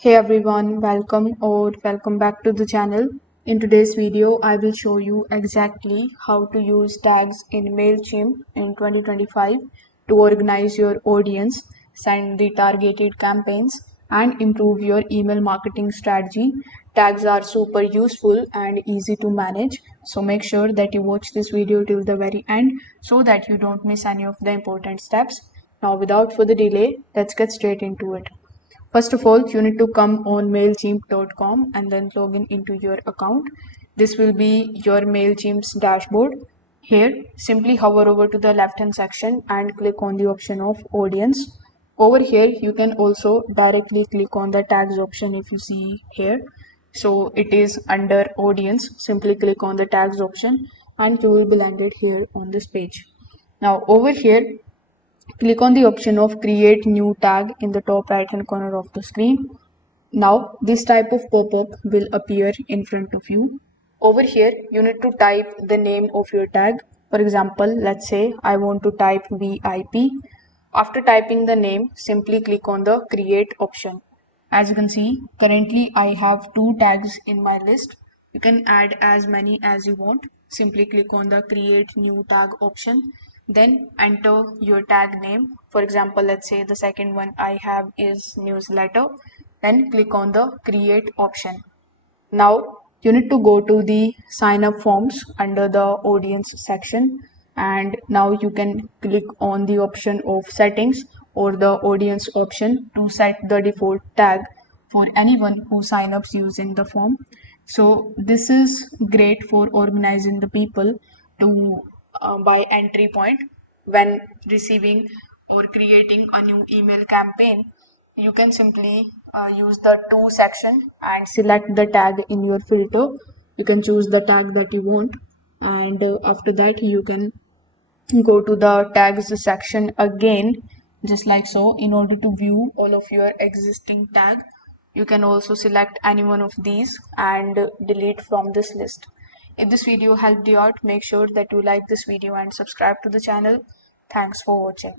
Hey everyone, welcome back to the channel. In today's video, I will show you exactly how to use tags in Mailchimp in 2025 to organize your audience, send the targeted campaigns, and improve your email marketing strategy. Tags are super useful and easy to manage, so make sure that you watch this video till the very end so that you don't miss any of the important steps. Now, without further delay, let's get straight into it. First of all, you need to come on Mailchimp.com and then log in into your account. This will be your Mailchimp's dashboard. Here, simply hover over to the left hand section and click on the option of audience. Over here, you can also directly click on the tags option if you see here. So it is under audience. Simply click on the tags option and you will be landed here on this page. Now over here, click on the option of create new tag in the top right hand corner of the screen. Now this type of pop-up will appear in front of you. Over here you need to type the name of your tag. For example, let's say I want to type VIP. After typing the name, simply click on the create option. As you can see, currently I have two tags in my list. You can add as many as you want. Simply click on the create new tag option. Then enter your tag name. For example, let's say the second one I have is newsletter. Then click on the create option. Now you need to go to the sign up forms under the audience section, and now you can click on the option of settings or the audience option to set the default tag for anyone who sign ups using the form. So this is great for organizing the people to by entry point when receiving or creating a new email campaign. You can simply use the to section and select the tag in your filter. You can choose the tag that you want, and after that you can go to the tags section again, just like so. In order to view all of your existing tag, you can also select any one of these and delete from this list. If this video helped you out, make sure that you like this video and subscribe to the channel. Thanks for watching.